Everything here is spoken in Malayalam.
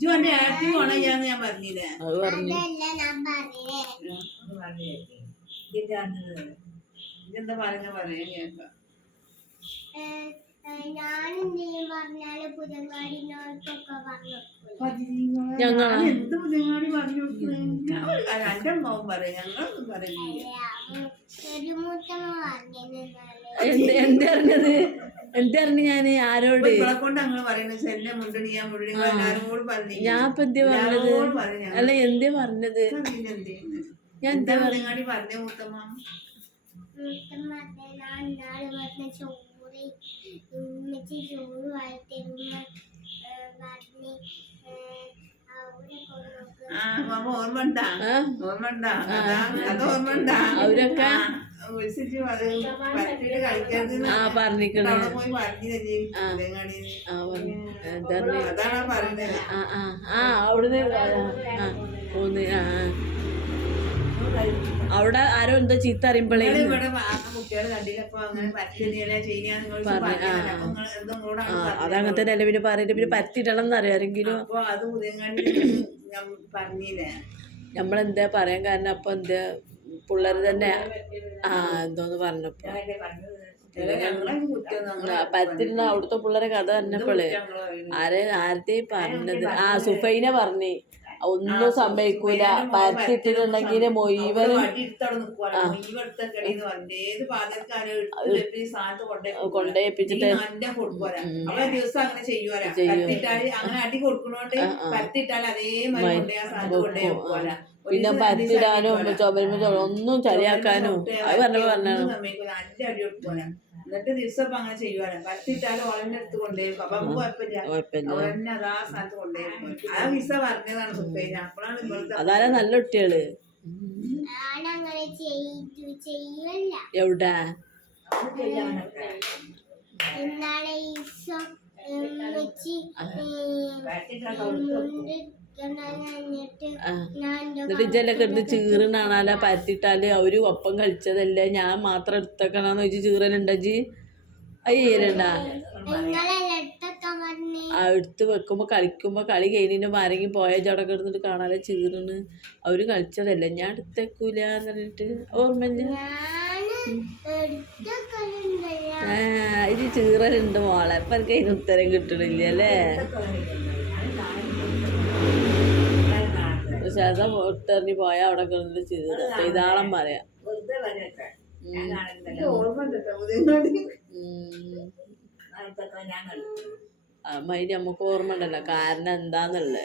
ജോന്റെ ആക്റ്റീവ് ഓണാന്ന് ഞാൻ പറഞ്ഞില്ലേ? അത് പറഞ്ഞു. ഇതെന്താ പറയുന്ന പറയാൻ കേൾക്കാം. എന്ത് പുതിയങ്ങാടി പറഞ്ഞു എന്റെ അമ്മാവും പറയും, ഞങ്ങളൊന്നും പറയില്ല. എന്തറിഞ്ഞത്? എന്തറിഞ്ഞു? ഞാന് ആരോട്? കൊണ്ട് അങ്ങനെ പറയുന്നത് എന്നെ മുണ്ടണി ഞാൻ മുണ്ടണി എല്ലാരോട് പറഞ്ഞു. ഞാൻ ഇപ്പൊ എന്തേ പറഞ്ഞത്? അല്ല എന്തേ പറഞ്ഞത്? ഞാൻ എന്താ പുതിയങ്ങാടി പറഞ്ഞ മൂത്തമ്മ? അവരൊക്കെ പറഞ്ഞിക്കണ അവിടുന്ന് പോന്ന്. അവിടെ ആരോ എന്തോ ചീത്ത അറിയുമ്പോഴേ അതങ്ങനത്തെ തന്നെ. പിന്നെ പറയട്ടെ, പിന്നെ പരത്തിയിടണം എന്നറിയാം ആരെങ്കിലും. നമ്മളെന്താ പറയാൻ കാരണം? അപ്പൊ എന്താ പിള്ളേർ തന്നെ എന്തോന്ന് പറഞ്ഞപ്പോ പരത്തിരുന്ന അവിടുത്തെ പിള്ളേരെ കഥ പറഞ്ഞപ്പോള് ആരത്തെ പറഞ്ഞത്? സുഫൈനെ പറഞ്ഞ് ഒന്നും സംഭവിക്കൂല, പരത്തിട്ടുണ്ടെങ്കിൽ മുഴുവനും കൊണ്ടേപ്പിച്ചിട്ട് പിന്നെ പരത്തിടാനും ചുമരുമ്പോ ഒന്നും ചളിയാക്കാനും അത് പറഞ്ഞാണ്. എന്നിട്ട് ദിവസം അങ്ങനെ ചെയ്യുവാണ്. പരത്തിട്ടാലും ഓളന്നെ എടുത്ത് കൊണ്ടുപോയിരിക്കും. അപ്പൊ നമുക്ക് കുഴപ്പമില്ല, ഓളന്നെ അതാ സ്ഥലത്ത് കൊണ്ടുപോയിരിക്കും. ആ വിസ പറഞ്ഞതാണ് സുഖൈന. അപ്പോഴാണ് അതാരാ നല്ല കുട്ടികള്. എവിടാ എന്നിട്ട് ഇജലൊക്കെ എടുത്ത് ചീറിനാണാല പരത്തിട്ടാല് അവര് ഒപ്പം കളിച്ചതല്ലേ, ഞാൻ മാത്രം എടുത്തേക്കണന്ന് വെച്ച് ചീറലുണ്ടജി അയ്യലുണ്ടാ? എടുത്ത് വെക്കുമ്പോ കളിക്കുമ്പോ കളി കഴിഞ്ഞിട്ട് ആരെങ്കിലും പോയ ചടക്ക് എടുത്തിട്ട് കാണാതെ ചീറിന്. അവര് കളിച്ചതല്ലേ, ഞാൻ എടുത്തേക്കൂലെന്ന് പറഞ്ഞിട്ട് ഓർമ്മയില്ല. ഇത് ചീറലുണ്ട് മോളെ. ഇപ്പൊ എനിക്ക് അതിന് ഉത്തരം കിട്ടണില്ല അല്ലേ? ശേഷം ഒട്ടെറിഞ്ഞ് പോയാ അവിടെ കിടന്നിട്ട് ചെയ്താളം പറയാം. അമ്മയില് നമുക്ക് ഓർമ്മ ഉണ്ടല്ലോ കാരണം എന്താന്നുള്ളത്.